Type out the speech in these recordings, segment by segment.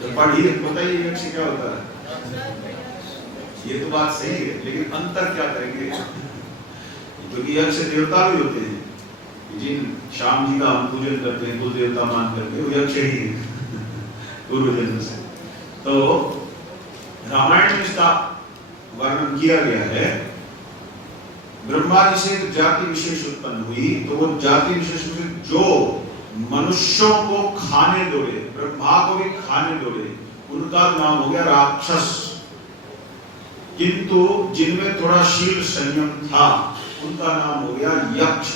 तो पढ़िए, बताइए यक्ष क्या होता है। ये तो बात सही है, लेकिन अंतर क्या करेंगे, क्योंकि यक्ष देवता भी होते हैं। जिन श्याम जी का हम पूजन करते हैं, कुल देवता मान करके, वो यक्ष ही है पूर्व जन्म से। तो रामायण में इसका वर्णन किया गया है। ब्रह्मा जी से एक जाति विशेष उत्पन्न हुई, तो वो जाति विशेष में जो मनुष्यों को खाने दोगे, ब्रह्मा को भी खाने दोगे, उनका नाम हो गया राक्षस। किंतु जिनमें थोड़ा शील संयम था, उनका नाम हो गया यक्ष।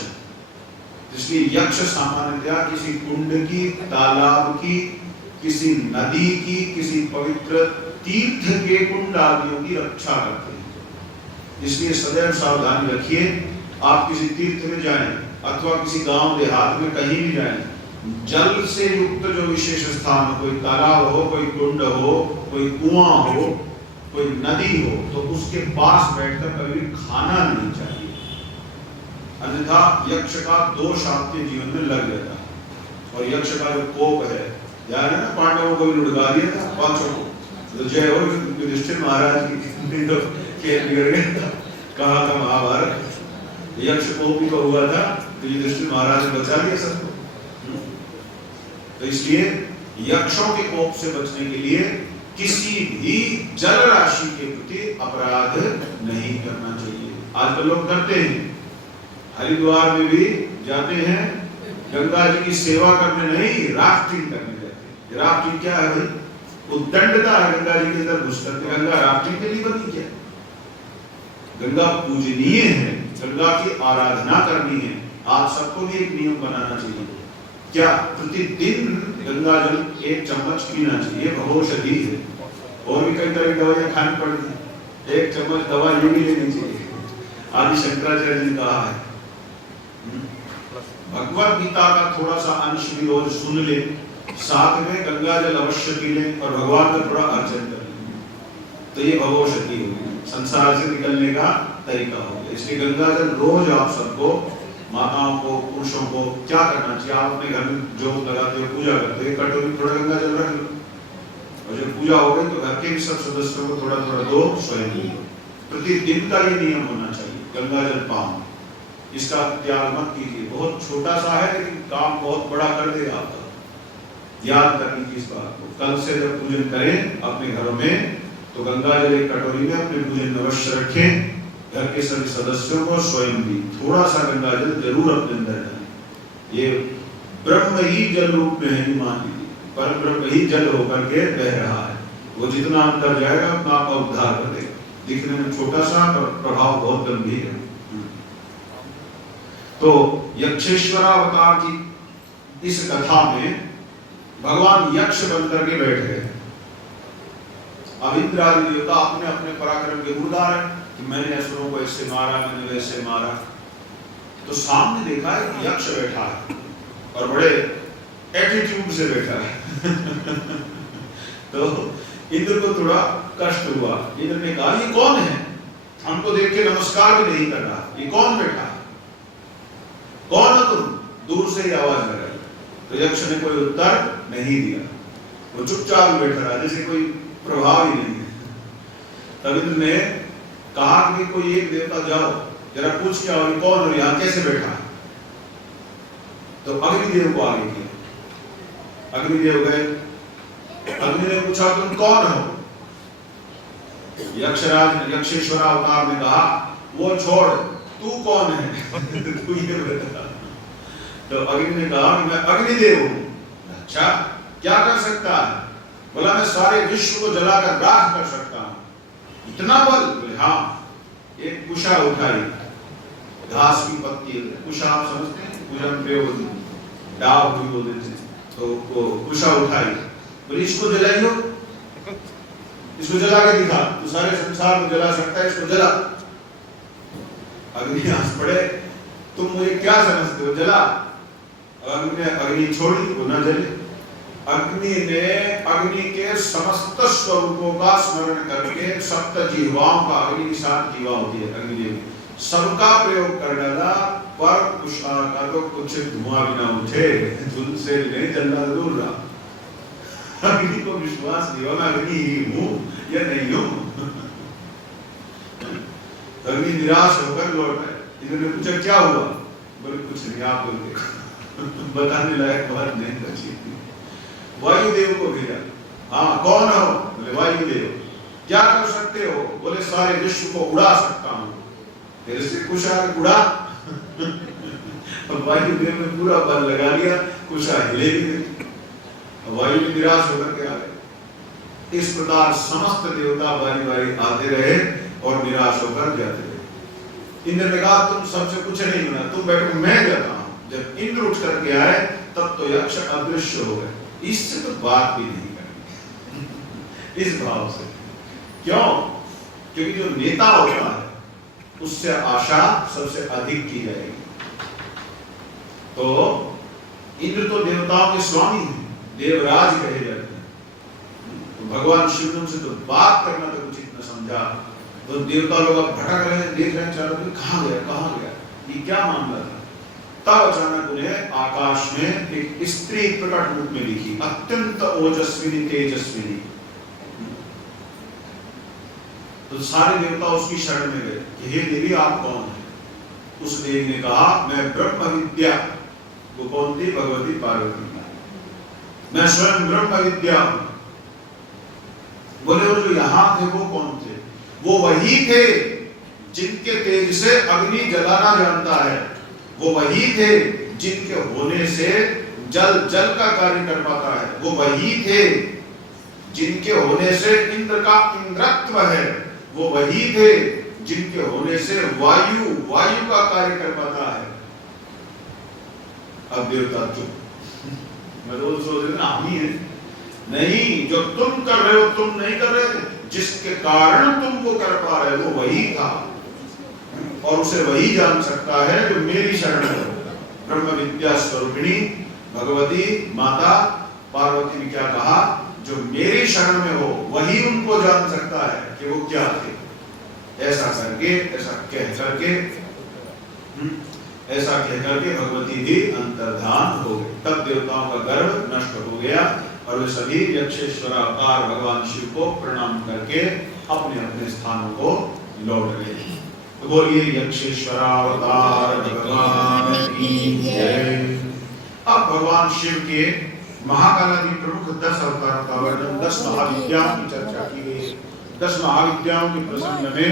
इसलिए यक्ष सामान्यतया किसी कुंड की, तालाब की, किसी नदी की, किसी पवित्र तीर्थ के कुंड आदियों की रक्षा करते हैं। इसलिए सदैव सावधानी रखिए। आप किसी तीर्थ में जाएं अथवा किसी गांव देहात में कहीं भी जाएं, जल से युक्त जो विशेष स्थान हो, कोई तालाब हो, कोई कुंड हो, कोई कुआं हो, कोई नदी हो, तो उसके पास बैठकर कभी खाना नहीं चाहिए, अन्यथा यक्ष का दोष आपके जीवन में लग जाता है। और यक्ष का जो कोप है, याद है ना, पांडवों को भी लुढ़का दिया था, पांचों को। तो जय हो युधिष्ठिर महाराज की तो खेल बिगड़ गया था, कहा था महाभारत, यक्ष कोपी को हुआ था, तो युधिष्ठिर महाराज ने बचा लिया सबको। तो इसलिए यक्षों के कोप से बचने के लिए किसी भी जल राशि के प्रति अपराध नहीं करना चाहिए। आजकल लोग करते हैं, हरिद्वार में भी जाते हैं, गंगा जी की सेवा करने नहीं, राफ्टिंग करने जाते हैं। राफ्टिंग क्या है भाई? उद्दंडता है गंगा जी के अंदर घुस करके। गंगा राफ्टिंग के लिए बनी क्या? गंगा पूजनीय है, गंगा की आराधना करनी है। आप सबको भी एक नियम बनाना चाहिए, क्या प्रतिदिन गंगा जल 1 चम्मच पीना चाहिए, बहुऔषधि है। और भी कई तरह की दवाइयां खानी पड़ती है, 1 चम्मच दवा यूं ही लेनी चाहिए, आदि शंकराचार्य जी ने कहा है। भगवत गीता का थोड़ा सा अंश भी रोज सुन ले, साथ में गंगा जल अवश्य पी लें और भगवान का थोड़ा अर्चन कर लें, तो ये भवौषधि होगी, संसार से निकलने का तरीका होगा। इसलिए गंगा जल रोज आप सबको, माताओं को, पुरुषों को क्या करना चाहिए, आप अपने घर में जोत लगाते हो, पूजा करते हो, कटोरी में थोड़ा गंगा जल रख लो, और जब पूजा हो गई तो घर के भी सब सदस्यों को थोड़ा थोड़ा दो, स्वयं भी दो। प्रतिदिन का ये नियम होना चाहिए, गंगा जल पान, इसका त्याग मत कीजिए। बहुत छोटा सा है लेकिन काम बहुत बड़ा कर देगा आपका। याद करनी की इस बात को, कल से जब पूजन करें अपने घरों में, तो गंगा जल एक कटोरी में अपने पूजन में अवश्य रखें, घर के सभी सदस्यों को, स्वयं भी थोड़ा सा गंगा जल जरूर अपने अंदर डालें। ये ब्रह्म ही जल रूप में है, मान लीजिए, पर ब्रह्म ही जल होकर के बह रहा है। वो जितना अंदर जाएगा उतना आपका उद्धार कर देगा। दिखने में छोटा सा पर प्रभाव बहुत गंभीर है। तो यक्षेश्वरावतार की इस कथा में भगवान यक्ष बनकर के बैठ गए। अब इंद्र आदि देवता अपने अपने पराक्रम के गुणगान है कि मैंने असुरों को ऐसे मारा, मैंने वैसे मारा। तो सामने देखा है कि यक्ष बैठा है और बड़े एटीट्यूड से बैठा है। तो इंद्र को थोड़ा कष्ट हुआ। इंद्र ने कहा ये कौन है, हमको देख के नमस्कार भी नहीं कर रहा, ये कौन बैठा है, कौन हो तुम? दूर से ही आवाज लगाई। तो यक्ष ने कोई उत्तर नहीं दिया, वो चुपचाप बैठा रहा, जैसे कोई प्रभाव ही नहीं है। तब इंद्र ने कहा कि कोई एक देवता जाओ जरा पूछ के आओ कौन और यहाँ कैसे बैठा है। तो अग्निदेव को आगे किया। अग्निदेव गए, अग्नि ने पूछा तुम कौन हो? यक्षराज यक्षेश्वर अवतार ने कहा वो छोड़, तू कौन है? तू ये बता। तो अग्नि ने कहा मैं अग्निदेव हूं। अच्छा, क्या कर सकता है? बोला मैं सारे विश्व को जलाकर राख कर सकता हूं। इतना बल? बोले हाँ। एक कुशा उठाई, घास की पत्ती, कुशा आप समझते हैं, पूजा में प्रयोग होती है, डाव भी बोलते थे। तो वो कुशा उठाई, बोले इसको जलाइयो, इसको जला के दिखा, तू सारे संसार को जला सकता है, इसको जला। अग्नि हंस पड़े, तुम मुझे क्या समझते हो, जला। अग्नि ने अग्नि छोड़ी, वो न जले। अग्नि ने अग्नि के समस्त स्वरूपों का स्मरण करके, सप्त जीवाओं का, अग्नि की 7 जीवा होती है अग्निदेव, सबका प्रयोग कर डाला पर कुशा का तो कुछ धुआं भी ना उठे, तुमसे नहीं जलना जरूर रहा। अग्नि को विश्वास नहीं होगा अग्नि ही हूं या नहीं हूं। अग्नि निराश होकर लौट आए। इन्होंने पूछा क्या हुआ? बोले कुछ नहीं, आप लोग देखो। बताने लायक बात नहीं बची। वायुदेव को भेजा। हाँ कौन हो? बोले वायुदेव। क्या कर सकते हो? बोले सारे विश्व को उड़ा सकता हूं। तेरे से कुशा उड़ा। वायुदेव ने पूरा बल लगा लिया, कुशा हिले भी नहीं। वायु निराश होकर के आ गए। इस प्रकार समस्त देवता बारी बारी आते रहे और निराश होकर जाते रहे। इंद्र ने कहा तुम सबसे कुछ नहीं होना, तुम बैठो मैं जाता हूं। जब इंद्र उठ करके आए तब तो यक्ष अदृश्य हो गए। इससे तो बात भी नहीं करनी। इस भाव से क्यों? क्योंकि जो नेता होता है उससे आशा सबसे अधिक की जाएगी। तो इंद्र तो देवताओं के स्वामी हैं, देवराज कहे जाते हैं। तो भगवान शिव ने उनसे तो बात करना तो उचित न समझा। तो देवता लोग अब भटक रहे हैं, देख रहे हैं चारों तरफ, कहां गया, ये क्या मामला था? तब अचानक उन्हें आकाश में एक स्त्री प्रकट रूप में दिखी, अत्यंत ओजस्विनी तेजस्विनी। तो सारे देवता उसकी शरण में गए कि हे देवी आप कौन है? उस देवी ने कहा मैं ब्रह्म विद्या। वो कौन थी? भगवती पार्वती। मैं स्वयं ब्रह्म विद्या हूं। बोले वो जो यहां थे वो कौन थे? वो वही थे जिनके तेज से अग्नि जलाना जानता है। वो वही थे जिनके होने से जल जल का कार्य कर पाता है। वो वही थे जिनके होने से इंद्र का इंद्रत्व है। वो वही थे जिनके होने से वायु वायु का कार्य कर पाता है। अब देवता चुप। मैं रोज सोच रहा हम ही है। नहीं, जो तुम कर रहे हो तुम नहीं कर रहे, जिसके कारण तुम वो कर पा रहे हो वो वही था और उसे वही जान सकता है जो मेरी शरण में हो। ब्रह्म विद्या स्वरूपिणी भगवती माता पार्वती ने क्या कहा? जो मेरी शरण में हो वही उनको जान सकता है कि वो क्या थे। ऐसा करके ऐसा कह करके भगवती भी अंतर्धान हो गए। तब देवताओं का गर्व नष्ट हो गया और वे सभी यक्षेश्वर अवतार भगवान शिव को प्रणाम करके अपने अपने स्थानों को लौट गए। तो बोलिए यक्षेश्वर अवतार भगवान की जय। अब भगवान शिव के महाकालादि प्रमुख 10 अवतारों का वर्णन, 10 महाविद्याओं की चर्चा की गई। 10 महाविद्याओं के प्रसंग में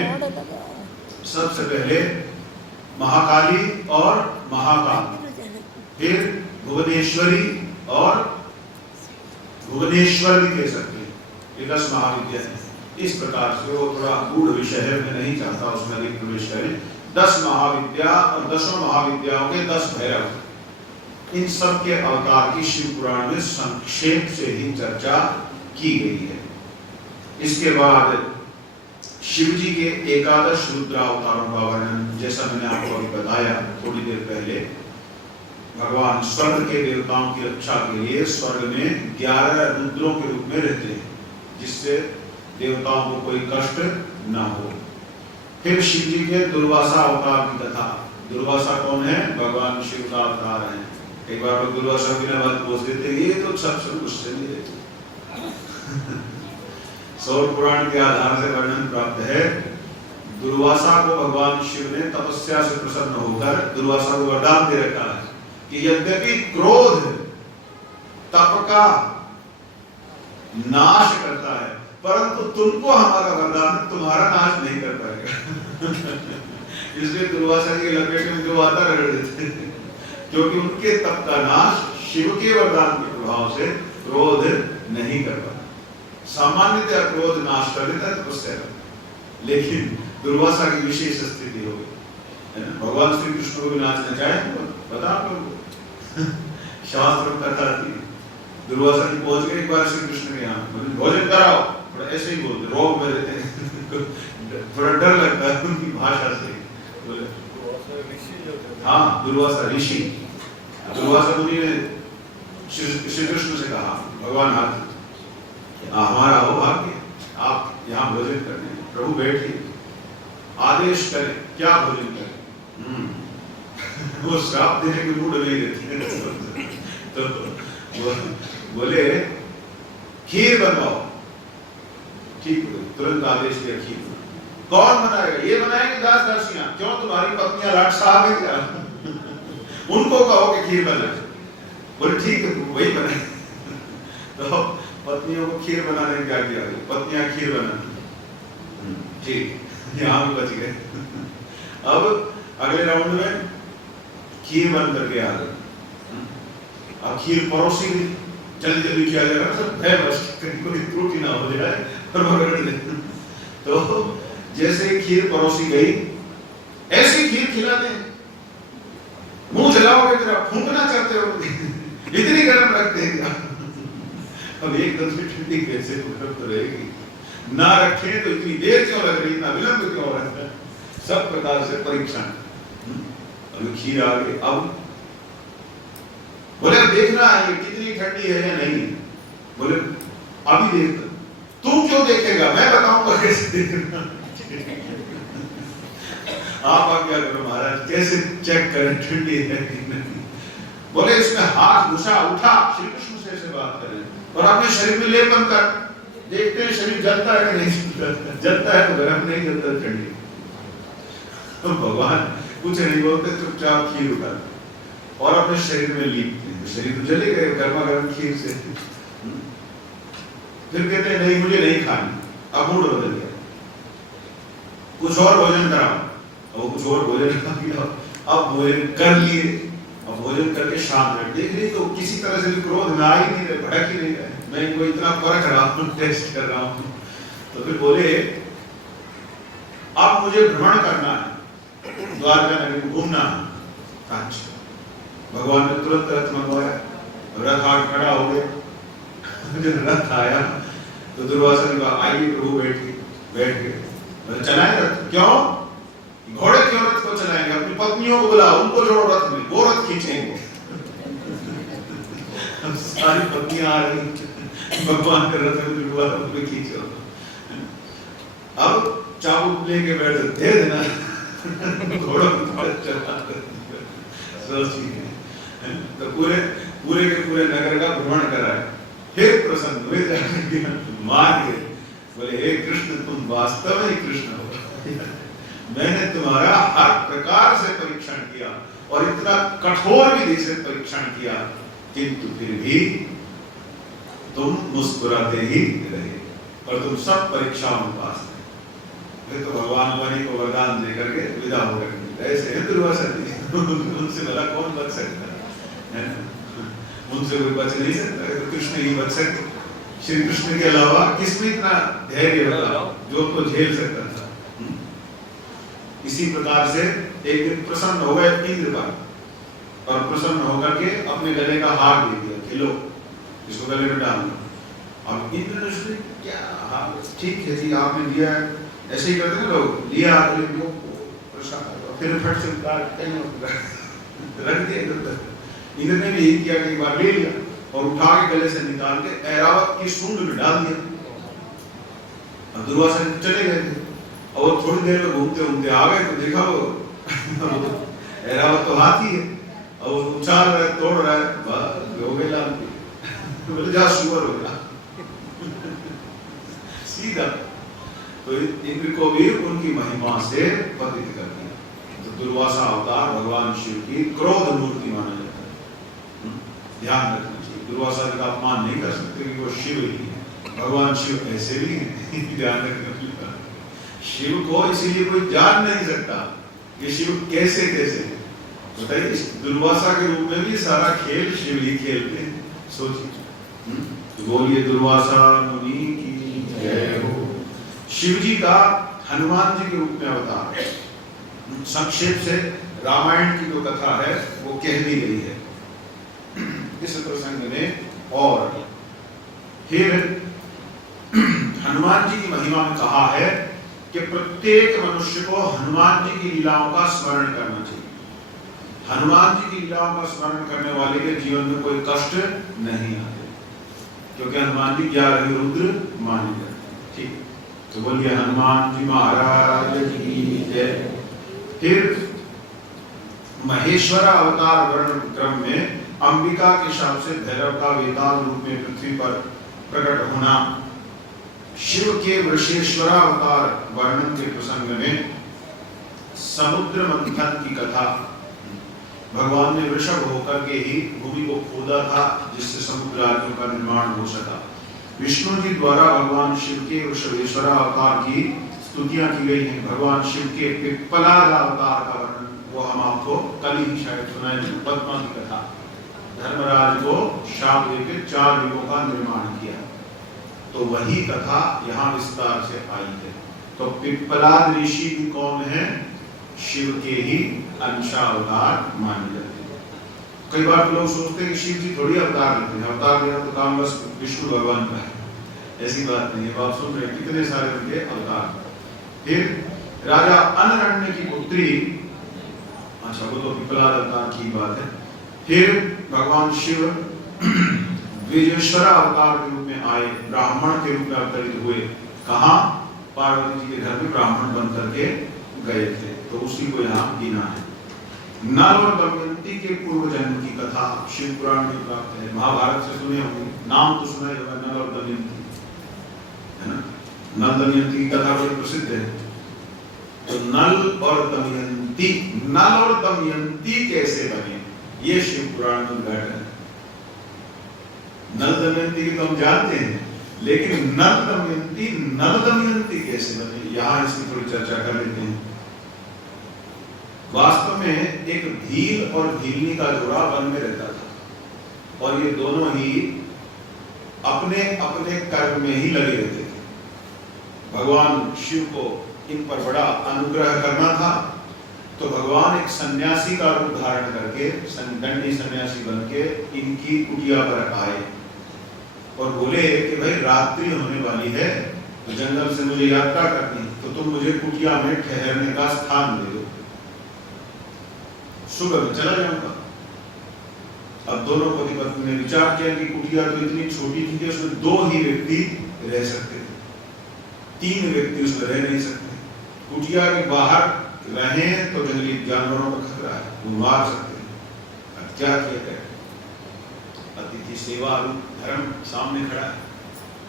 सबसे पहले महाकाली और महाकाल, फिर भुवनेश्वरी और भुवनेश्वर भी कह सकते हैं। ये 10 महाविद्या है। इस प्रकार से वो थोड़ा गूढ़ विषय है, मैं नहीं चाहता उसमें अधिक प्रवेश करें। 10 महाविद्या और 10 महाविद्याओं के 10 भैरव, इन सब के अवतार की शिव पुराण में संक्षेप से ही चर्चा की गई है। इसके बाद शिव जी के 11 रुद्रावतारों का वर्णन, जैसा मैंने आपको अभी बताया थोड़ी देर पहले। भगवान स्वर्ग के देवताओं की रक्षा के लिए स्वर्ग में 11 रुद्रों के रूप में रहते हैं, जिससे देवताओं को कोई कष्ट न हो। फिर शिव जी के दुर्वासा अवतार की कथा। दुर्वासा कौन है? भगवान शिव का अवतार है। एक बार लोग दुर्वासा की बात पूछ देते, ये तो सब कुछ नहीं है। सौर पुराण के आधार से वर्णन प्राप्त है। दुर्वासा को भगवान शिव ने तपस्या से प्रसन्न होकर दुर्वासा को वरदान दे रखा है कि यद्यपि क्रोध तप का नाश करता है, परंतु तुमको हमारा वरदान तुम्हारा नाश नहीं कर पाएगा। इसलिए दुर्वासा की लपेट में जो आता रगड़ देते, क्योंकि उनके तप का नाश शिव के वरदान के प्रभाव से क्रोध नहीं कर पाता। सामान्यतः क्रोध नाश कर देता है तपस्या का, लेकिन दुर्वासा की विशेष स्थिति हो गई। भगवान श्री कृष्ण को भी नाचना चाहे बता आपको। शास्त्र कथा थी, दुर्वासा जी पहुंच गए एक बार श्री कृष्ण के यहाँ, भोजन कराओ, थोड़ा ऐसे ही बोलते, रोग में रहते हैं, थोड़ा डर लगता है उनकी भाषा से। बोले हाँ दुर्वासा ऋषि, दुर्वासा मुनि ने श्री कृष्ण से कहा, भगवान हाथ हमारा हो भाग्य, आप यहाँ भोजन करने, प्रभु बैठिए, आदेश करें, क्या भोजन करें। वो श्राप देने के मूड नहीं रहती। तो बोले खीर बनवाओ, ठीक तुरंत आदेश दिया खीर। कौन बनाएगा? ये बनाएंगे दास दासियां। क्यों, तुम्हारी पत्नियां लाट साहब है क्या? उनको कहो कि खीर बनाए। बोले ठीक है वही बनाए। तो पत्नियों को खीर बनाने क्या किया, पत्नियां खीर बनाती, ठीक, यहाँ भी बच गए। अब अगले राउंड में खीर बन करके आ गए। अब खीर परोसी गई, जल्दी जल्दी किया जाएगा, सब है बस कहीं कोई त्रुटि ना हो जाए और वो रगड़ दे। तो जैसे ही खीर परोसी गई, ऐसी खीर खिला दे, मुंह जलाओगे तेरा फूंकना चाहते हो, इतनी गर्म रखते हैं क्या? अब एकदम से ठंडी कैसे गर्म तो रहेगी, ना रखे तो इतनी देर क्यों लग रही, इतना विलंब क्यों हो रहा है? सब प्रकार से परीक्षण। अब खीर आ गई। अब बोले अब देखना है ये कितनी ठंडी है या नहीं। बोले अभी देखता। तू क्यों देखेगा, मैं बताऊंगा कैसे देखना। आप आज्ञा करो महाराज, कैसे चेक करें ठंडी है कि नहीं। बोले इसमें हाथ घुसा, उठा, श्री कृष्ण से ऐसे बात करें और अपने शरीर में लेपन कर, देखते हैं शरीर जलता है कि नहीं जलता है तो गर्म, नहीं जलता ठंडी। तो भगवान कुछ नहीं बोलते, चुपचाप खीर उठा और अपने शरीर में लीपते हैं, शरीर तो जले गए गर्मा गर्म खीर से। फिर कहते हैं नहीं मुझे नहीं खानी, अब मूड बदल गया, कुछ और भोजन कराओ। वो कुछ और भोजन किया, अब भोजन कर लिए, अब भोजन करके शाम में देख रही तो किसी तरह से भी क्रोध में आ ही नहीं रहे, भड़क ही नहीं रहे, मैं इनको इतना परख रहा हूँ, टेस्ट कर रहा हूँ। तो फिर बोले अब मुझे भ्रमण करना है, द्वारका नगरी घूमना है। अच्छा, भगवान ने तुरंत रथ मंगवाया, रथ आगे खड़ा हो गया। जब रथ आया तो दुर्वासा ने कहा आइए प्रभु बैठिए, बैठ गए। चलाए रथ, क्यों? घोड़े क्यों रथ को चलाएंगे, अपनी पत्नियों को बुलाओ, उनको जोड़ो रथ में, वो रथ खींचेंगे। सारी पत्नियां आ रही, भगवान के रथ में खींचो। अब चाबुक लेके बैठे, दे देना घोड़ों को चला। तो पूरे पूरे के पूरे नगर का भ्रमण कराए, फिर प्रसन्न हुए, जाकर मान गए। बोले हे कृष्ण तुम वास्तव में कृष्ण हो, मैंने तुम्हारा हर प्रकार से परीक्षण किया और इतना कठोर विधि से परीक्षण किया, किंतु फिर भी तुम मुस्कुराते ही रहे और तुम सब परीक्षाओं में पास थे। फिर तो भगवान बनी को वरदान देकर के विदा हो गए। ऐसे है दुर्वासा जी, उनसे भला कौन बच सकता है? उनसे कोई बच नहीं सकता, तो कृष्ण ही बच सकते। श्री कृष्ण के अलावा किसमें इतना धैर्य होता जो तो झेल सकता था। इसी प्रकार से एक दिन प्रसन्न हो गए इंद्र पर और प्रसन्न होकर के अपने गले का हार दे दिया, खिलो इसको गले में डाल दो। अब इंद्र ने सोचा क्या हार, ठीक है जी आपने दिया, ऐसे ही करते हैं लोग, लिया प्रसाद फिर फट से रख दिया इधर। इंद्र ने भी यही किया कि एक बार ले लिया और उठा के गले से निकाल के ऐरावत की सूंड में डाल दिया। अब दुर्वासा चले गए थे और थोड़ी देर में घूमते घूमते आ गए तो देखा वो ऐरावत तो हाथी है और वो उछाल रहा है, तोड़ रहा है, बस हो गए लाल। बोले जा सुअर हो गया सीधा। तो इंद्र को भी उनकी महिमा से पतित कर दिया। तो दुर्वासा अवतार भगवान शिव की क्रोध मूर्ति माना जाता है, ध्यान रखना चाहिए। दुर्वासा का अपमान नहीं कर सकते कि वो शिव ही है, भगवान शिव ऐसे भी हैं, ध्यान रखना चाहिए। शिव को इसीलिए कोई जान नहीं सकता कि शिव कैसे कैसे बताइए। दुर्वासा के रूप में भी सारा खेल शिव ही खेलते हैं, सोचिए। बोलिए दुर्वासा मुनि की जय हो। शिव जी का हनुमान जी के रूप में अवतार है। संक्षेप से रामायण की जो कथा है वो कह दी गई है इस प्रसंग में। और फिर हनुमान जी की महिमा में कहा है कि प्रत्येक मनुष्य को हनुमान जी की लीलाओं का स्मरण करना चाहिए। हनुमान जी की लीलाओं का स्मरण करने वाले के जीवन में कोई कष्ट नहीं आते, क्योंकि हनुमान जी 11 रुद्र माने जाते हैं। ठीक, तो बोलिए हनुमान जी महाराज की जय। फिर महेश्वर अवतार वर्ण क्रम में अंबिका के शाप से भैरव का वेताल रूप में पृथ्वी पर प्रकट होना, शिव के वृषेश्वर अवतार वर्णन के प्रसंग में समुद्र मंथन की कथा, भगवान ने वृषभ होकर के ही भूमि को खोदा था जिससे समुद्र आदियों का निर्माण हो सका। विष्णु जी द्वारा भगवान शिव के वृषभेश्वर अवतार की स्तुतियां की गई हैं। भगवान शिव के पिप्पलाद अवतार का वर्णन वो हम आपको कल ही शायद सुनाए, पद्मा की कथा, धर्मराज को शाप देकर 4 युगों का निर्माण किया, तो वही कथा यहाँ विस्तार से आई है। तो पिप्पलाद ऋषि भी कौन है? शिव के ही अंशावतार माने जाते हैं। कई बार लोग सोचते हैं कि शिव जी थोड़ी अवतार लेते हैं, अवतार लेना तो काम बस विष्णु भगवान का है, ऐसी बात नहीं है। आप सुन रहे कितने सारे उनके अवतार। फिर राजा अनरण्य की पुत्री, अच्छा वो तो पिप्पलाद अवतार की बात है। फिर भगवान शिव विजेश्वर अवतार के रूप में आए, ब्राह्मण के रूप में अवतरित हुए। कहाँ? पार्वती जी के घर में ब्राह्मण बन करके गए थे, तो उसी को यहाँ गिना है। नल और दमयंती के पूर्व जन्म की कथा शिव पुराण में प्राप्त है। महाभारत से सुने होंगे, नाम तो सुना होगा नल और दमयंती, है ना? नल दमयंती की कथा बड़ी प्रसिद्ध है। तो नल और दमयंती, नल और दमयंती कैसे बने, ये शिव पुराण में उद्घाटन है। नल दमयंती की तो हम जानते हैं, लेकिन नल दमयंती कैसे बने, यहाँ इसकी थोड़ी चर्चा कर लेते हैं। वास्तव में एक भील और भीलनी का जोड़ा वन में रहता था, और ये दोनों ही अपने अपने कर्म में ही लगे रहते थे। भगवान शिव को इन पर बड़ा अनुग्रह करना था, तो भगवान एक सन्यासी का रूप धारण करके, दंडी सन्यासी बन के इनकी कुटिया पर आए और बोले कि भाई रात्रि होने वाली है, तो जंगल से मुझे यात्रा करनी, तो तुम मुझे कुटिया में ठहरने का स्थान दे दो, सुबह में चला जाऊंगा। अब दोनों पति पत्नी ने विचार किया कि कुटिया तो इतनी छोटी थी कि उसमें 2 ही व्यक्ति रह सकते थे, 3 व्यक्ति उसमें रह नहीं सकते। कुटिया के बाहर रहें तो जंगली जानवरों का खतरा है, वो मार सकते हैं। अब क्या किया जाए? अतिथि सेवा धर्म सामने खड़ा है।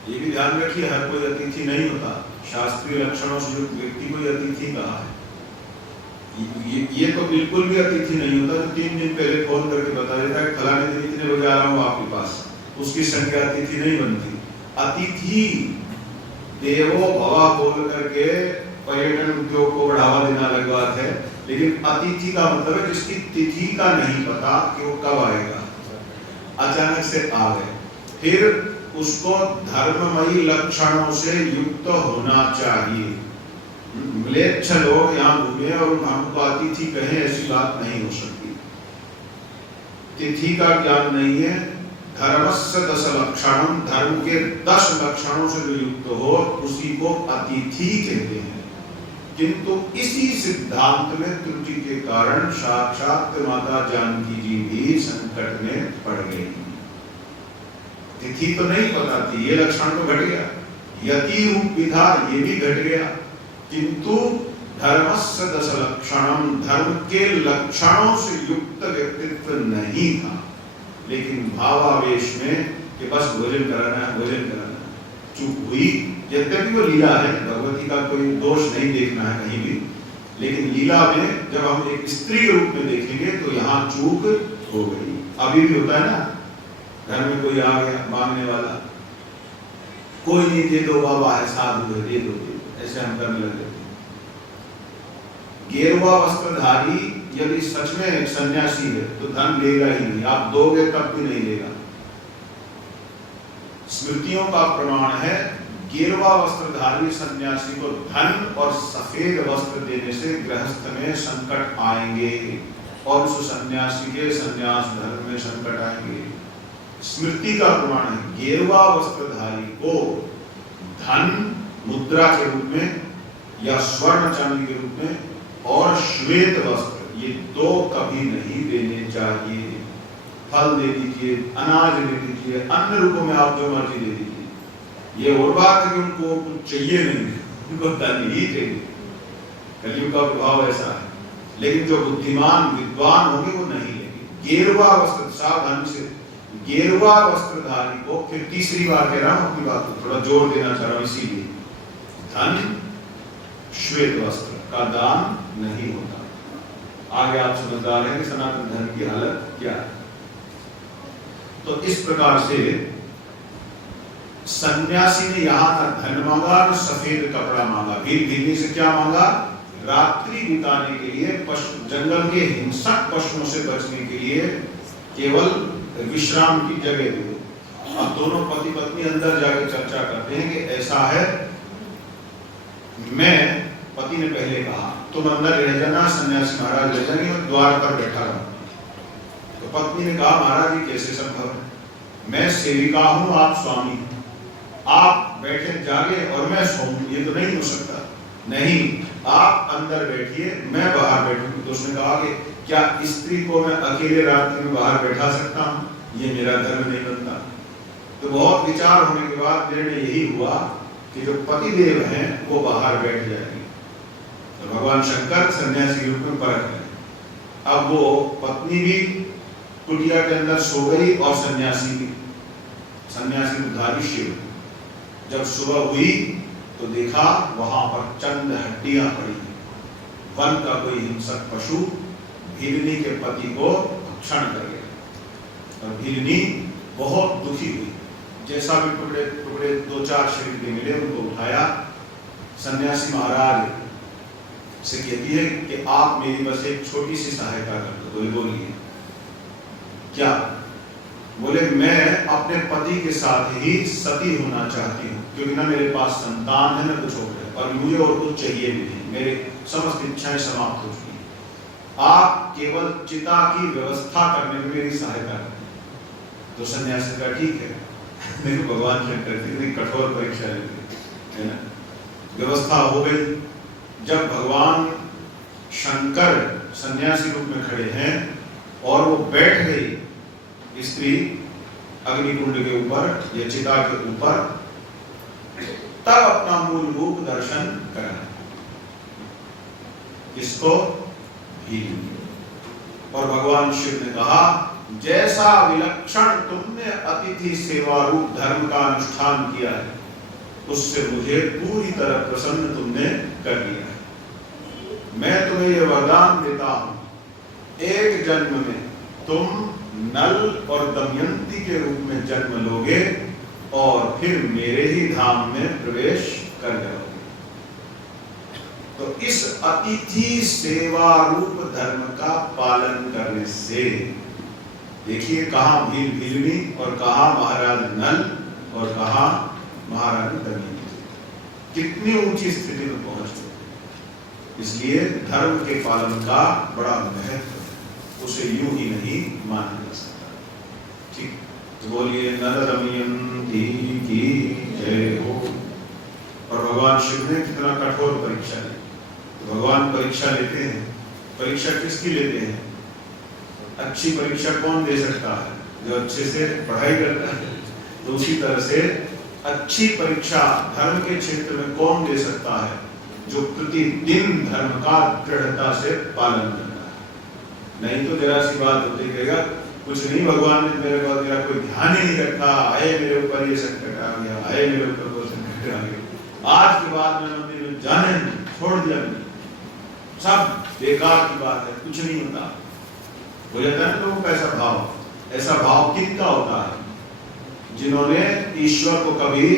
ये भी ध्यान रखिए, हर कोई अतिथि नहीं होता। शास्त्रीय लक्षणों से युक्त व्यक्ति को अतिथि कहा है। ये तो बिल्कुल भी अतिथि नहीं होता तो 3 दिन पहले फोन करके बता देता है फलाने दिन इतने बजे आ रहा हूँ आपके पास, उसकी संख्या अतिथि नहीं बनती। अतिथि देवो भवा बोल करके पर्यटन उद्योग को बढ़ावा देना अलग बात है, लेकिन अतिथि का मतलब है जिसकी तिथि का नहीं पता कि वो कब आएगा, अचानक से आ गए। फिर उसको धर्ममयी लक्षणों से युक्त होना चाहिए। म्लेच्छ लोग यहाँ घूमे और हमको अतिथि कहें, ऐसी बात नहीं हो सकती। तिथि का ज्ञान नहीं है। धर्मस्य 10 लक्षणम, धर्म के 10 लक्षणों से जो युक्त हो उसी को अतिथि कहते हैं। किंतु इसी सिद्धांत में त्रुटि के कारण साक्षात माता जानकी जी भी संकट में पड़ गई। तिथि तो नहीं पता थी, ये लक्षण तो घट गया। यति रूप विधा, ये भी घट गया। किंतु धर्मस्य 10 लक्षणम, धर्म के लक्षणों से युक्त व्यक्तित्व नहीं था। लेकिन भावावेश में कि बस भोजन कराना है, भोजन कराना है, चूक हुई। यद्यपि वो लीला है, भगवती का कोई दोष नहीं देखना है कहीं भी, लेकिन लीला में जब हम एक स्त्री रूप में देखेंगे तो यहाँ चूक हो गई। अभी भी होता है ना, घर में कोई आ गया मांगने वाला, कोई नहीं, दे दो बाबा है, साधु है, दे दो, ऐसे हम करने लग जाते हैं। गेरुआ वस्त्रधारी यदि सच में सन्यासी है तो धन लेगा ही नहीं, आप दोगे तब भी नहीं लेगा। स्मृतियों का प्रमाण है, गेरुआ वस्त्रधारी सन्यासी को धन और सफेद वस्त्र देने से गृहस्थ में संकट आएंगे और उस सन्यासी के सन्यास धर्म में संकट आएंगे। स्मृति का प्रमाण है, गेरुआ वस्त्रधारी को धन मुद्रा के रूप में या स्वर्ण चांदी के रूप में और श्वेत वस्त्र, ये 2 कभी नहीं देने चाहिए। फल दे दीजिए, अनाज दे दीजिए, अन्य रूपों में आप जो मर्जी दे दीजिए। ये और बात है कि उनको कुछ चाहिए नहीं, उनको धन ही चाहिए। कलयुग का प्रभाव ऐसा है। लेकिन जो बुद्धिमान विद्वान होंगे वो नहीं लेंगे। गेरुआ वस्त्र, सावधानी से, गेरुआ वस्त्रधारी को, फिर तीसरी बार कह रहा हूं अपनी बात को थोड़ा जोर देना चाह रहा हूं, इसीलिए धन श्वेत वस्त्र का दान नहीं होता। आगे आप समझदार हैं कि सनातन धर्म की हालत क्या है। तो इस प्रकार से सन्यासी ने यहां तक धन मांगा और सफेद कपड़ा मांगा। भीलनी से क्या मांगा? रात्रि बिताने के लिए, पशु जंगल के हिंसक पशुओं से बचने के लिए केवल विश्राम की जगह दे। अब दोनों पति पत्नी अंदर जाकर चर्चा करते हैं कि ऐसा है, मैं, पति ने पहले कहा तुम अंदर रह जाना, सन्यासी महाराज रह जाएंगे और द्वार पर बैठा रहो। तो पत्नी ने कहा महाराज ये कैसे संभव है, मैं सेविका हूं, आप स्वामी, आप बैठे जागे और मैं सोऊं, ये तो नहीं हो सकता। नहीं, आप अंदर बैठिए, मैं बाहर बैठूंगी। तो उसने कहा कि क्या स्त्री को मैं अकेले रात्रि में बाहर बैठा सकता हूं? ये मेरा धर्म नहीं बनता। तो बहुत विचार होने के बाद निर्णय यही हुआ कि जो पतिदेव हैं वो बाहर बैठ जाएंगे। तो भगवान शंकर सन्यासी रूप में परख गए। अब वो पत्नी भी कुटिया के अंदर सो गई और सन्यासी उद्धारी शिव। जब सुबह हुई तो देखा वहां पर चंद हड्डियां पड़ी। वन का कोई हिंसक पशु भीलनी के पति को भक्षण कर गया और भीलनी बहुत दुखी हुई। जैसा भी टुकड़े टुकड़े 2-4 शरीर के मिले उनको उठाया, सन्यासी महाराज से कहती है कि आप मेरी बस एक छोटी सी सहायता कर दो। तो बोलिए क्या? बोले मैं अपने पति के साथ ही सती होना चाहती हूँ, क्योंकि ना मेरे पास संतान है ना कुछ हो गया और मुझे और कुछ चाहिए भी नहीं, मेरे समस्त इच्छाएं समाप्त हो चुकी। आप केवल चिता की व्यवस्था करने में मेरी सहायता करें। तो सन्यासी का ठीक है। देखो भगवान शंकर कितनी कठोर परीक्षा लेते है ना। व्यवस्था हो गई। जब भगवान शंकर सन्यासी रूप में खड़े हैं और वो बैठ गई स्त्री अग्निकुंड के ऊपर या चिता के ऊपर, तब अपना मूल रूप दर्शन करा। किसको? भीलनी। और भगवान शिव ने कहा जैसा विलक्षण तुमने अतिथि सेवा रूप धर्म का अनुष्ठान किया है, उससे मुझे पूरी तरह प्रसन्न तुमने कर दिया है। मैं तुम्हें यह वरदान देता हूं, एक जन्म में तुम नल और दमयंती के रूप में जन्म लोगे और फिर मेरे ही धाम में प्रवेश कर जाओगे। तो इस अतिथि सेवा रूप धर्म का पालन करने से देखिए कहां भीलनी और कहां महाराज नल और कहां महारानी दमयंती, कितनी ऊंची स्थिति में पहुंच गए। इसलिए धर्म के पालन का बड़ा महत्व है, उसे यूं ही नहीं माना जा सकता। ठीक, तो बोलिए नल दमयंती की जय हो। और भगवान शिव ने कितना कठोर परीक्षा ली। तो भगवान परीक्षा लेते हैं। परीक्षा किसकी लेते हैं? अच्छी परीक्षा कौन दे सकता है? जो अच्छे से पढ़ाई करता है। तो उसी तरह से अच्छी परीक्षा धर्म के क्षेत्र में कौन दे सकता है? जो प्रतिदिन धर्म का दृढ़ता से पालन करता है। नहीं तो जरा सी बात होती कहेगा कुछ नहीं, भगवान ने मेरा कोई ध्यान ही नहीं रखा, आए मेरे ऊपर ये संकट आ गया, आए मेरे ऊपर वो संकट आ गया, आज के बाद मैं मंदिर में जाने नहीं, छोड़ दिया नहीं, सब बेकार की बात है, कुछ नहीं होता। हो जाता है लोगों का ऐसा भाव। ऐसा भाव किनका होता है? जिन्होंने ईश्वर को कभी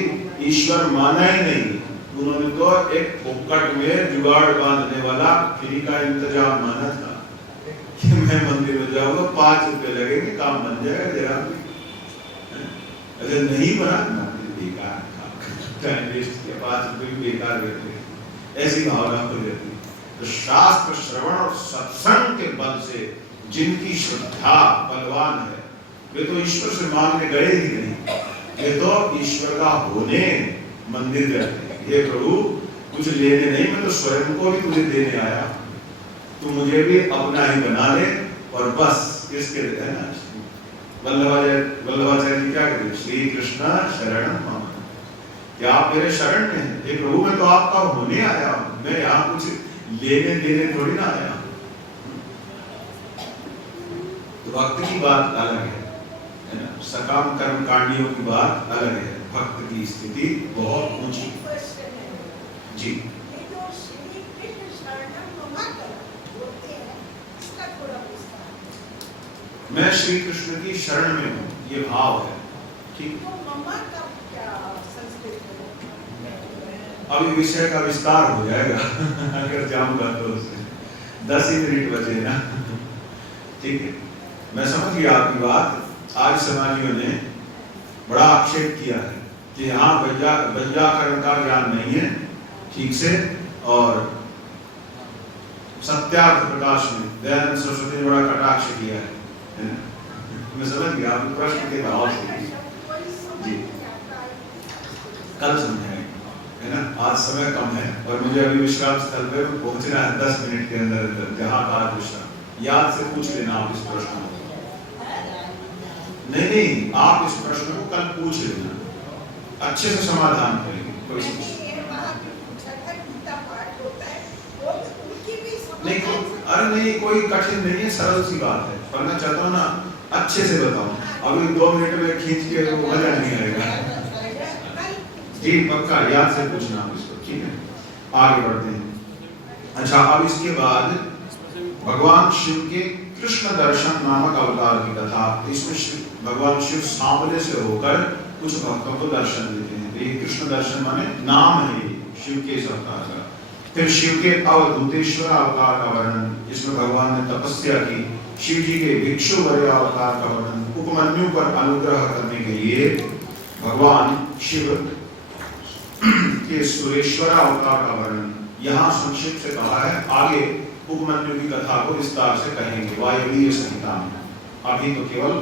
ईश्वर माना ही नहीं, उन्होंने तो एक फोकट में जुगाड़ बांधने वाला फ्री का इंतजाम माना था कि मैं मंदिर में जाऊंगा, 5 रुपए लगेंगे, काम बन जाएगा जरा। अगर नहीं बना बेकार टाइम वेस्ट किया, 5 रुपए भी बेकार गए, ऐसी भावना हो जाती। तो शास्त्र श्रवण और सत्संग के बल से जिनकी श्रद्धा बलवान है, वे तो ईश्वर से मांगने गए ही नहीं, वे तो ईश्वर का होने मंदिर जाते हैं। हे प्रभु कुछ लेने नहीं, मैं तो स्वयं को भी तुझे देने आया, तू मुझे भी अपना ही बना ले और बस इसके है ना। वल्लभाचार्य जी क्या कहते? श्री कृष्ण शरणम मम, क्या आप मेरे शरण में हैं? हे प्रभु मैं तो आपका होने आया हूं, मैं यहाँ कुछ लेने देने थोड़ी ना आया। भक्त की बात अलग है ना, सकाम कर्म कांडियों की बात अलग है, भक्त की स्थिति बहुत ऊंची जी। मैं श्री कृष्ण की शरण में हूँ, ये भाव है, ठीक। अभी विषय का विस्तार हो जाएगा अगर जाऊंगा तो उससे 10 ही मिनट बचे ना, ठीक है। मैं समझ गया आपकी बात। आज समाजियों ने बड़ा आक्षेप किया है कि यहाँ व्याकरण का ज्ञान नहीं है ठीक से, और सत्यार्थ प्रकाश में दयानंद सरस्वती ने बड़ा कटाक्ष किया है ना? मैं समझ गया आपके प्रश्न के भाव से जी, कल समझाएंगे है ना, आज समय कम है और मुझे अभी विश्राम स्थल पे पहुंचना है 10 मिनट के अंदर अंदर, जहाँ का विश्राम। याद से पूछ लेना आप इस प्रश्न को, नहीं आप इस प्रश्न को कल पूछ लेना, अच्छे से समाधान करेंगे। नहीं अरे नहीं, कोई कठिन नहीं है, सरल सी बात है, पर मैं चाहता हूँ ना अच्छे से बताऊं, अभी 2 मिनट में खींच के वो मजा नहीं आएगा जी। पक्का याद से पूछना आप इसको, ठीक है। आगे बढ़ते हैं। अच्छा, अब इसके बाद भगवान शिव के कृष्ण दर्शन नामक अवतार की कथा। इसमें भगवान शिव सांवले से होकर कुछ भक्तों को दर्शन देते हैं। ये कृष्ण दर्शन माने नाम है शिव के इस अवतार का। फिर शिव के अवधूतेश्वर अवतार का वर्णन, जिसमें भगवान ने तपस्या की। शिव जी के भिक्षु वरे अवतार का वर्णन, उपमन्यु पर अनुग्रह करने के लिए भगवान शिव के सुरेश्वर अवतार का वर्णन यहाँ संक्षिप्त से कहा है। आगे उपमन्यु की कथा को विस्तार से कहेंगे वायवीय संहिता में। अभी तो केवल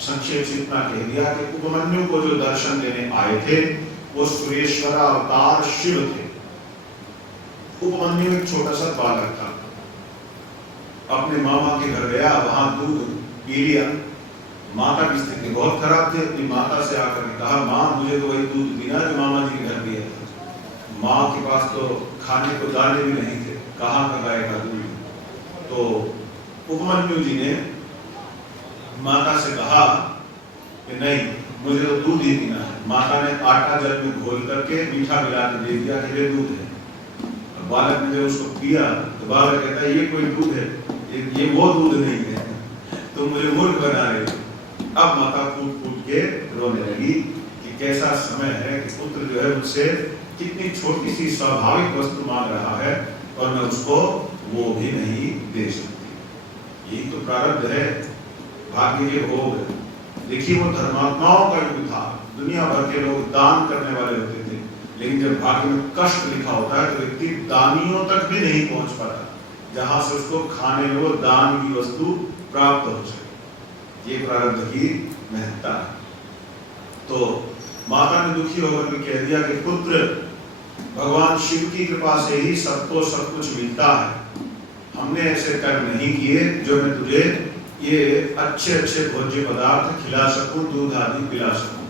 संक्षेप से इतना कह दिया कि उपमन्यु को जो दर्शन देने आए थे वो सुरेश्वर अवतार शिव थे। उपमन्यु एक छोटा सा बालक था, अपने मामा के घर गया, वहां दूध पी लिया। माता की स्थिति बहुत खराब थी, अपनी माता से आकर कहा, माँ मुझे तो वही दूध पीना जो मामा जी के घर पिया था। माँ के पास तो खाने को दाने भी नहीं थे, कहाँ का गायेगा दूध। तो उपमन्यु जी ने माता से कहा कि नहीं, मुझे तो दूध ही पीना है। माता ने आटा जल में घोल करके मीठा मिला के दे दिया कि ये दूध है। बालक ने जब उसको पिया तो बालक कहता है ये कोई दूध है, ये वो दूध नहीं है, तो मुझे मूर्ख बना रहे हो। अब माता फूट फूट के रोने लगी कि कैसा समय है कि पुत्र जो है मुझसे कितनी छोटी सी स्वाभाविक वस्तु मांग रहा है और मैं उसको वो भी नहीं दे सकती। यही तो प्रारब्ध है, भाग्य के भोग है। देखिए वो धर्मात्माओं का युग था, दुनिया भर के लोग दान करने वाले होते थे, लेकिन जब भाग्य में कष्ट लिखा होता है तो व्यक्ति दानियों तक भी नहीं पहुंच पाता जहां से उसको खाने में वो दान की वस्तु प्राप्त हो सके। ये प्रारब्ध की महत्ता है। तो माता ने दुखी होकर कह दिया कि पुत्र, भगवान शिव की कृपा से ही सबको सब कुछ मिलता है। हमने ऐसे कर्म नहीं किए जो मैं तुझे ये अच्छे अच्छे भोज्य पदार्थ खिला सकूं, दूध आदि पिला सकूं।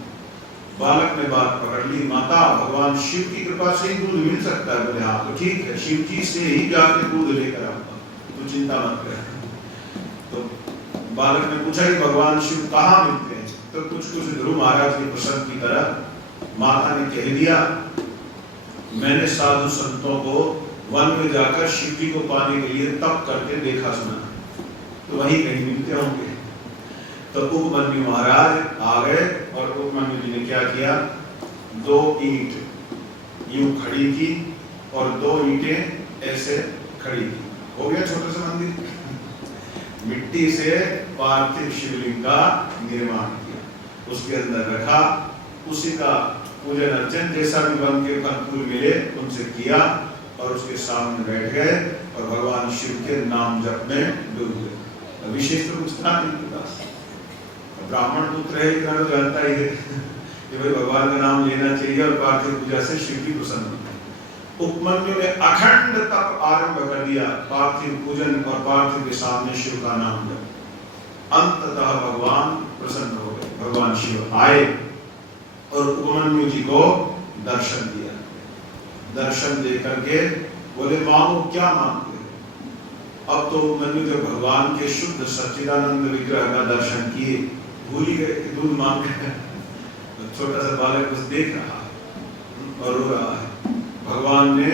बालक ने बात पकड़ ली, माता भगवान शिव की कृपा से ही दूध मिल सकता है। बोले हाँ तो ठीक है, शिव जी से ही जाके दूध लेकर आऊंगा, तू चिंता मत कर। तो बालक ने पूछा कि भगवान शिव कहाँ मिलते हैं, तो कुछ ध्रुव महाराज की पसंद की तरह माता ने कह दिया, मैंने साधु संतों को वन में जाकर शिव जी को पाने के लिए तप करके देखा सुना, तो वहीं कहीं मिलते होंगे। तो उपमन्यु महाराज आ गए और उपमन्यु जी ने क्या किया, 2 ईंट यूं खड़ी की और 2 ईंटें ऐसे खड़ी की, हो गया छोटा सा मंदिर। मिट्टी से पार्थिव शिवलिंग का निर्माण किया, उसके अंदर रखा, उसी का पूजन अर्चन जैसा भी वन के फल फूल मिले उनसे किया और उसके सामने बैठ गए और भगवान शिव के नाम जप में डूब गए। विशेष तो कुछ था नहीं, ब्राह्मण पुत्र है इतना तो जानता ही है कि भाई भगवान का नाम लेना चाहिए और पार्थिव पूजा से शिव की प्रसन्न होता है। उपमन्यु ने अखंड तप आरंभ कर दिया, पार्थिव पूजन और पार्थिव के सामने शिव का नाम जप। अंततः भगवान प्रसन्न हो गए, भगवान शिव आए और उपमन्यु जी को दर्शन दिया। दर्शन दे करके बोले मांगो क्या मांगते हो। अब तो उपमन्यु जब भगवान के शुद्ध सच्चिदानंद विग्रह का दर्शन किए, भूल ही गए कि दूध मांग रहे हैं। छोटा सा बालक कुछ देख रहा है और रो रहा है। भगवान ने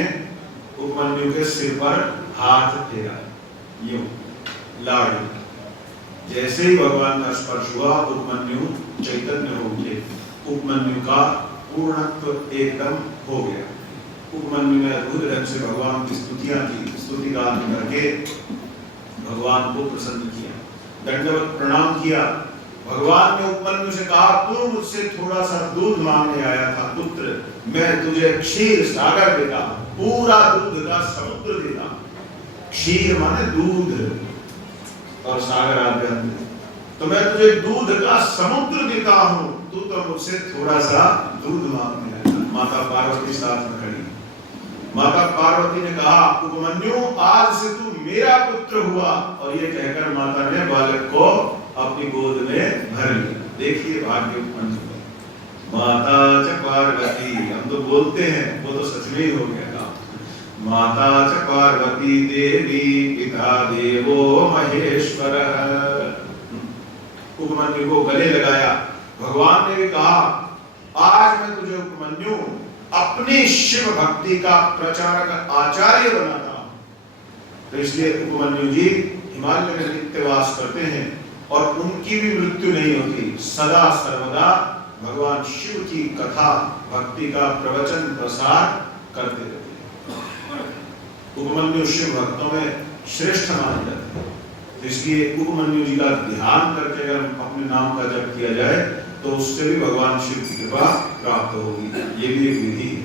उपमन्यु के सिर पर हाथ फेरा, यूं लाड़। जैसे ही भगवान का स्पर्श हुआ, उपमन्यु चैतन्य हो गए। उपमन्यु का पूर्णत्व एकदम हो गया। उपमन्यु ने अद्भुत ढंग से भगवान की स्तुतियां की, स्तुति गान करके भगवान को प्रसन्न किया, दंडवत प्रणाम किया। भगवान ने उपमन्यु से कहा, तू मुझसे थोड़ा सा दूध मांगने आया था पुत्र, मैं तुझे क्षीर सागर देता, पूरा दूध का समुद्र देता। क्षीर माने दूध और सागर आद्य, तो मैं तुझे दूध का समुद्र देता हूं, तू तो मुझसे थोड़ा सा दूध मांगने आया। माता पार्वती साथ में खड़ी। माता पार्वती ने कहा, उपमन्यु आज से तू मेरा पुत्र हुआ, और ये कहकर माता ने बालक को अपनी गोद में भर लिया। देखिए भाग्य उपमन्यु। माता च पार्वती, हम तो बोलते हैं, वो तो सच में ही हो गया। माता च पार्वती देवी पिता देवो महेश्वर। उपमन्यु को गले लगाया। भगवान ने भी कहा, आज मैं तुझे उपमन्यु अपनी शिव भक्ति का प्रचारक आचार्य बनाता हूं। तो इसलिए उपमन्यु जी हिमालय में नित्यवास करते हैं और उनकी भी मृत्यु नहीं होती। सदा सर्वदा भगवान शिव की कथा भक्ति का प्रवचन प्रसार करते रहते हैं। उपमन्यु शिव भक्तों में श्रेष्ठ माने जाते हैं। इसलिए उपमन्यु जी का ध्यान करके अगर अपने नाम का जप किया जाए तो उससे भी भगवान शिव की कृपा प्राप्त होगी। ये भी एक विधि है।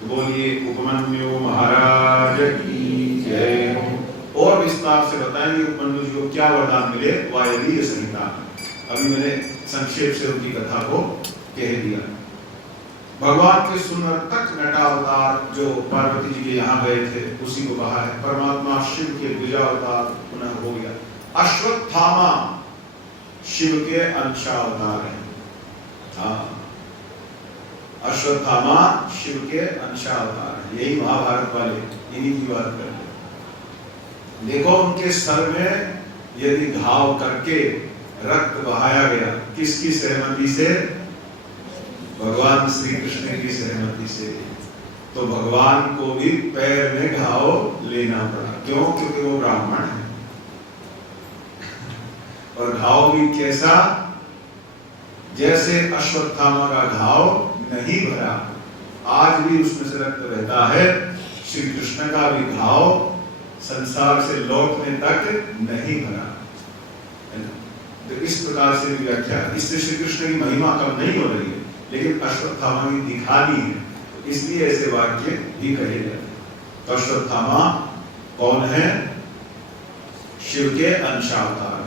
तो बोलिए उपमन्यु महाराज की जय। और विस्तार से बताएंगे उपमन्यु जी को क्या वरदान मिले, वायवीय संहिता। अभी मैंने संक्षेप से उनकी कथा को कह दिया। भगवान के सुनर्तक नटावतार जो पार्वती जी के यहाँ गए थे, उसी को कहा है। परमात्मा शिव के द्विजावतार पुनः हो गया। अश्वत्थामा शिव के अंशावतार है। हाँ, अश्वत्थामा शिव के अंशावतार है। यही महाभारत वाले इन्हीं की बात कर रहे। देखो उनके सर में यदि घाव करके रक्त बहाया गया, किसकी सहमति से? भगवान श्री कृष्ण की सहमति से। तो भगवान को भी पैर में घाव लेना पड़ा। क्यों? क्योंकि वो ब्राह्मण है। और घाव भी कैसा? जैसे अश्वत्थामा का घाव नहीं भरा, आज भी उसमें से रक्त बहता है। श्री कृष्ण का भी घाव संसार से लौटने तक नहीं भरा। तो इस प्रकार से व्याख्या, इससे श्री कृष्ण की महिमा कम नहीं हो रही है, लेकिन अश्वत्थामा की दिखानी है, तो इसलिए ऐसे वाक्य भी कहे जाते हैं। तो अश्वत्थामा कौन है? शिव के अंशावतार।